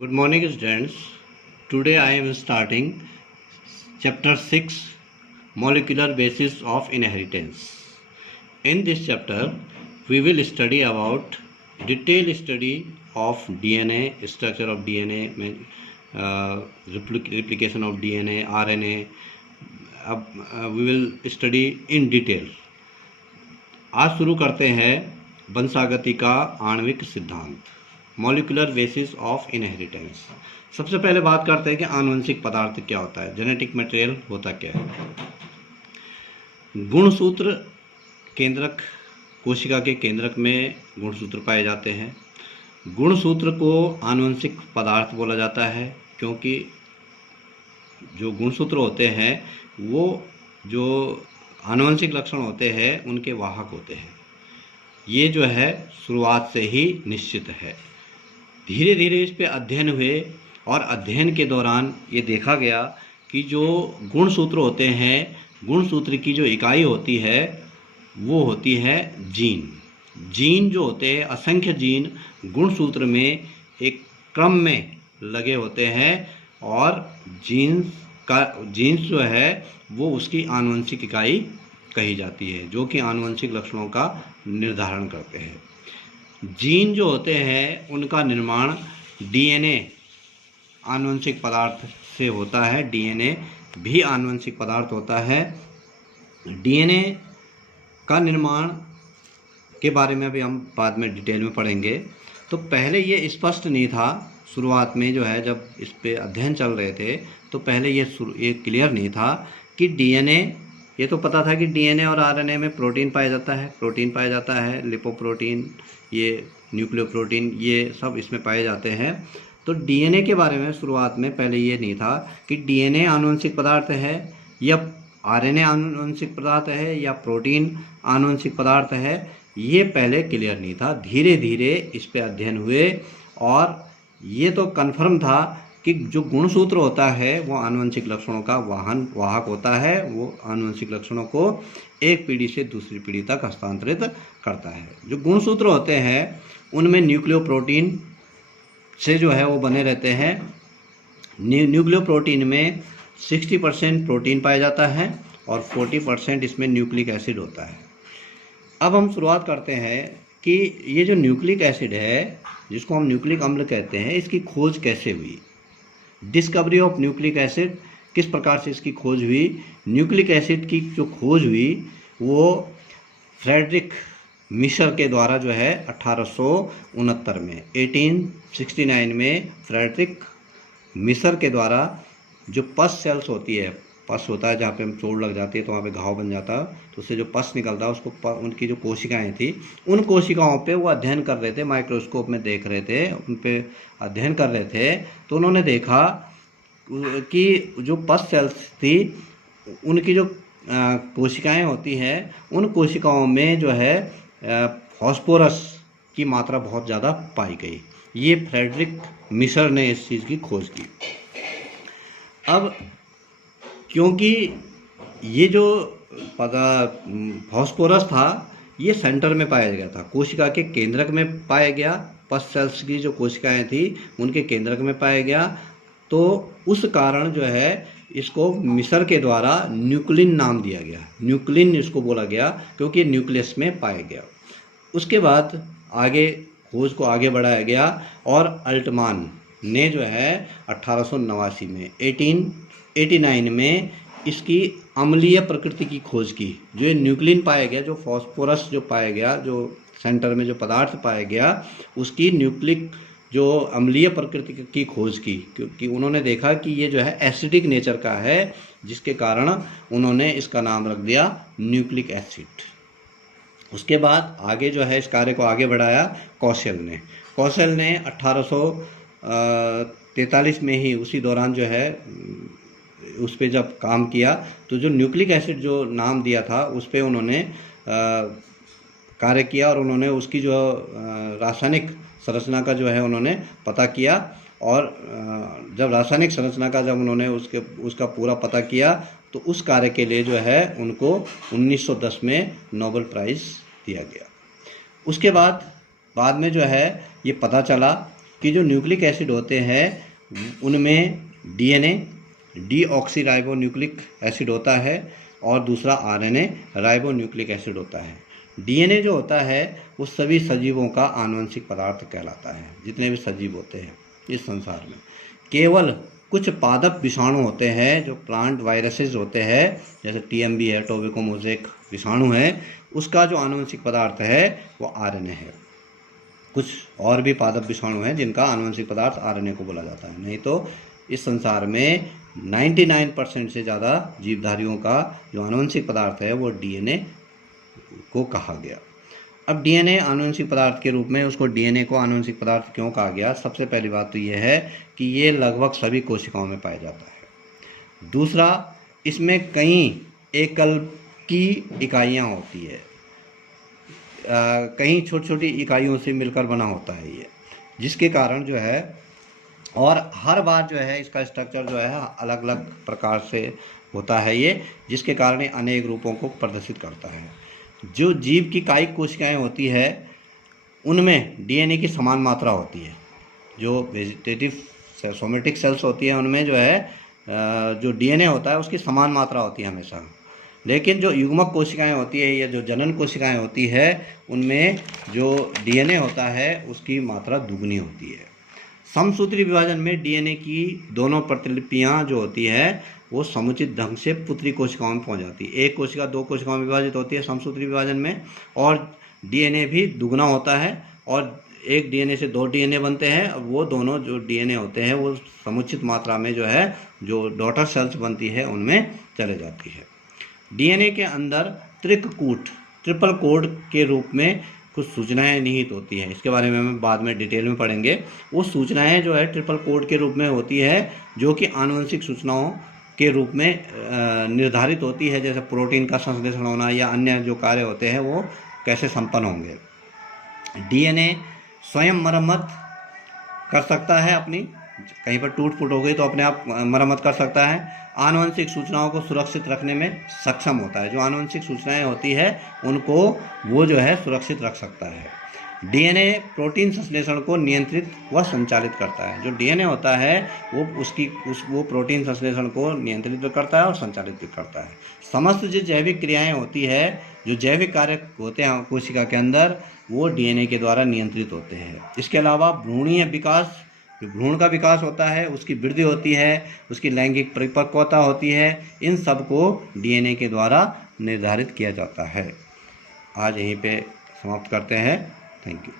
Good morning, students. Today I am starting chapter 6, Molecular Basis of Inheritance. In this chapter, we will study about detailed study of DNA, structure of DNA, replication of DNA, RNA. We will study in detail. आज शुरू करते हैं वंशागति का आणविक सिद्धांत, molecular basis of inheritance. सबसे पहले बात करते हैं कि आनुवंशिक पदार्थ क्या होता है, जेनेटिक मटेरियल होता क्या है। गुणसूत्र केंद्रक, कोशिका के केंद्रक में गुणसूत्र पाए जाते हैं। गुणसूत्र को आनुवंशिक पदार्थ बोला जाता है क्योंकि जो गुणसूत्र होते हैं वो जो आनुवंशिक लक्षण होते हैं उनके वाहक होते हैं। ये जो है शुरुआत से ही निश्चित है। धीरे धीरे इस पे अध्ययन हुए और अध्ययन के दौरान ये देखा गया कि जो गुणसूत्र होते हैं, गुणसूत्र की जो इकाई होती है वो होती है जीन। जीन जो होते हैं, असंख्य जीन गुणसूत्र में एक क्रम में लगे होते हैं और जीन्स जो है वो उसकी आनुवंशिक इकाई कही जाती है, जो कि आनुवंशिक लक्षणों का निर्धारण करते हैं। जीन जो होते हैं उनका निर्माण डीएनए आनुवंशिक पदार्थ से होता है। डीएनए भी आनुवंशिक पदार्थ होता है। डीएनए का निर्माण के बारे में भी हम बाद में डिटेल में पढ़ेंगे। तो पहले ये स्पष्ट नहीं था, शुरुआत में जो है जब इस पे अध्ययन चल रहे थे तो पहले ये क्लियर नहीं था कि डीएनए, ये तो पता था कि डीएनए और आरएनए में प्रोटीन पाया जाता है, लिपोप्रोटीन, ये न्यूक्लियोप्रोटीन, ये सब इसमें पाए जाते हैं। तो डीएनए के बारे में शुरुआत में पहले ये नहीं था कि डीएनए आनुवंशिक पदार्थ है या आरएनए आनुवंशिक पदार्थ है या प्रोटीन आनुवंशिक पदार्थ है, ये पहले क्लियर नहीं था। धीरे धीरे इस पे अध्ययन हुए और ये तो कन्फर्म था कि जो गुणसूत्र होता है वो आनुवंशिक लक्षणों का वाहक होता है। वो आनुवंशिक लक्षणों को एक पीढ़ी से दूसरी पीढ़ी तक हस्तांतरित करता है। जो गुणसूत्र होते हैं उनमें न्यूक्लियोप्रोटीन से जो है वो बने रहते हैं। न्यूक्लियोप्रोटीन में 60% प्रोटीन पाया जाता है और 40% इसमें न्यूक्लिक एसिड होता है। अब हम शुरुआत करते हैं कि ये जो न्यूक्लिक एसिड है, जिसको हम न्यूक्लिक अम्ल कहते हैं, इसकी खोज कैसे हुई। डिस्कवरी ऑफ न्यूक्लिक एसिड, किस प्रकार से इसकी खोज हुई। न्यूक्लिक एसिड की जो खोज हुई वो फ्रेडरिक मिशर के द्वारा जो है 1869 में 1869 में फ्रेडरिक मिशर के द्वारा जो पस सेल्स होती है, पस होता है जहाँ पे हम चोट लग जाती है तो वहाँ पे घाव बन जाता है, तो उससे जो पस निकलता है उसको उनकी जो कोशिकाएं थी उन कोशिकाओं पे वो अध्ययन कर रहे थे, माइक्रोस्कोप में देख रहे थे, उन पे अध्ययन कर रहे थे। तो उन्होंने देखा कि जो पस सेल्स थी उनकी जो कोशिकाएं होती हैं उन कोशिकाओं में जो है फास्फोरस की मात्रा बहुत ज़्यादा पाई गई। ये फ्रेडरिक मिशर ने इस चीज़ की खोज की। अब क्योंकि ये जो फास्फोरस था ये सेंटर में पाया गया था, कोशिका के केंद्रक में पाया गया, पस सेल्स की जो कोशिकाएं थी उनके केंद्रक में पाया गया। तो उस कारण जो है इसको मिशर के द्वारा न्यूक्लिन नाम दिया गया। न्यूक्लिन इसको बोला गया क्योंकि न्यूक्लियस में पाया गया। उसके बाद आगे खोज को आगे बढ़ाया गया और अल्टमान ने जो है 1889 में 1889 में इसकी अम्लीय प्रकृति की खोज की। जो न्यूक्लिन पाया गया, जो फास्फोरस जो पाया गया, जो सेंटर में जो पदार्थ पाया गया, उसकी न्यूक्लिक जो अम्लीय प्रकृति की खोज की, क्योंकि उन्होंने देखा कि ये जो है एसिडिक नेचर का है, जिसके कारण उन्होंने इसका नाम रख दिया न्यूक्लिक एसिड। उसके बाद आगे जो है इस कार्य को आगे बढ़ाया कौशल ने 1843 में ही, उसी दौरान जो है उस पर जब काम किया तो जो न्यूक्लिक एसिड जो नाम दिया था उस पर उन्होंने कार्य किया और उन्होंने उसकी जो रासायनिक संरचना का जो है उन्होंने पता किया। और जब रासायनिक संरचना का जब उन्होंने उसका पूरा पता किया तो उस कार्य के लिए जो है उनको 1910 में नोबेल प्राइज़ दिया गया। उसके बाद में जो है ये पता चला कि जो न्यूक्लिक एसिड होते हैं उनमें डीएनए डीऑक्सी राइबोन्यूक्लिक एसिड होता है और दूसरा आरएनए राइबोन्यूक्लिक एसिड होता है। डीएनए जो होता है वो सभी सजीवों का आनुवंशिक पदार्थ कहलाता है। जितने भी सजीव होते हैं इस संसार में, केवल कुछ पादप विषाणु होते हैं जो प्लांट वायरसेस होते हैं, जैसे टीएमबी है, टोबैको मोज़ेक विषाणु है, उसका जो आनुवंशिक पदार्थ है वो आरएनए है। कुछ और भी पादप विषाणु हैं जिनका आनुवंशिक पदार्थ आरएनए को बोला जाता है। नहीं तो इस संसार में 99% से ज़्यादा जीवधारियों का जो आनुवंशिक पदार्थ है वो डीएनए को कहा गया। अब डीएनए आनुवंशिक पदार्थ के रूप में उसको डीएनए को आनुवंशिक पदार्थ क्यों कहा गया? सबसे पहली बात तो ये है कि ये लगभग सभी कोशिकाओं में पाया जाता है। दूसरा, इसमें कई एकल की इकाइयाँ होती है, कई छोटी छोटी इकाइयों से मिलकर बना होता है ये, जिसके कारण जो है, और हर बार जो है इसका स्ट्रक्चर जो है अलग अलग प्रकार से होता है ये, जिसके कारण ये अनेक रूपों को प्रदर्शित करता है। जो जीव की कायिक कोशिकाएं होती है उनमें डीएनए की समान मात्रा होती है। जो वेजिटेटिव सोमेटिक सेल्स होती है उनमें जो है जो डीएनए होता है उसकी समान मात्रा होती है हमेशा। लेकिन जो युग्मक कोशिकाएं होती है या जो जनन कोशिकाएं होती है उनमें जो डीएनए होता है उसकी मात्रा दुगनी होती है। समसूत्री विभाजन में डीएनए की दोनों प्रतिलिपियां जो होती है वो समुचित ढंग से पुत्री कोशिकाओं में पहुंच जाती है। एक कोशिका दो कोशिकाओं में विभाजित होती है समसूत्री विभाजन में, और डीएनए भी दुगना होता है, और एक डीएनए से दो डीएनए बनते हैं। वो दोनों जो डीएनए होते हैं वो समुचित मात्रा में जो है जो डॉटर सेल्स बनती है उनमें चले जाती है। डीएनए के अंदर त्रिककूट ट्रिपल कोड के रूप में कुछ सूचनाएं निहित होती हैं। इसके बारे में हम बाद में डिटेल में पढ़ेंगे। वो सूचनाएं जो है ट्रिपल कोड के रूप में होती है, जो कि आनुवंशिक सूचनाओं के रूप में निर्धारित होती है, जैसे प्रोटीन का संश्लेषण होना या अन्य जो कार्य होते हैं वो कैसे संपन्न होंगे। डीएनए स्वयं मरम्मत कर सकता है, अपनी कहीं पर टूट फूट हो गई तो अपने आप मरम्मत कर सकता है। आनुवंशिक सूचनाओं को सुरक्षित रखने में सक्षम होता है। जो आनुवंशिक सूचनाएं होती है उनको वो जो है सुरक्षित रख सकता है। डीएनए प्रोटीन संश्लेषण को नियंत्रित व संचालित करता है। जो डीएनए होता है वो प्रोटीन संश्लेषण को नियंत्रित भी करता है और संचालित भी करता है। समस्त जो जैविक क्रियाएं होती है, जो जैविक कार्य होते हैं कोशिका के अंदर, वो डीएनए के द्वारा नियंत्रित होते हैं। इसके अलावा भ्रूणीय विकास, जो भ्रूण का विकास होता है, उसकी वृद्धि होती है, उसकी लैंगिक परिपक्वता होती है, इन सब को डीएनए के द्वारा निर्धारित किया जाता है। आज यहीं पे समाप्त करते हैं। Thank you.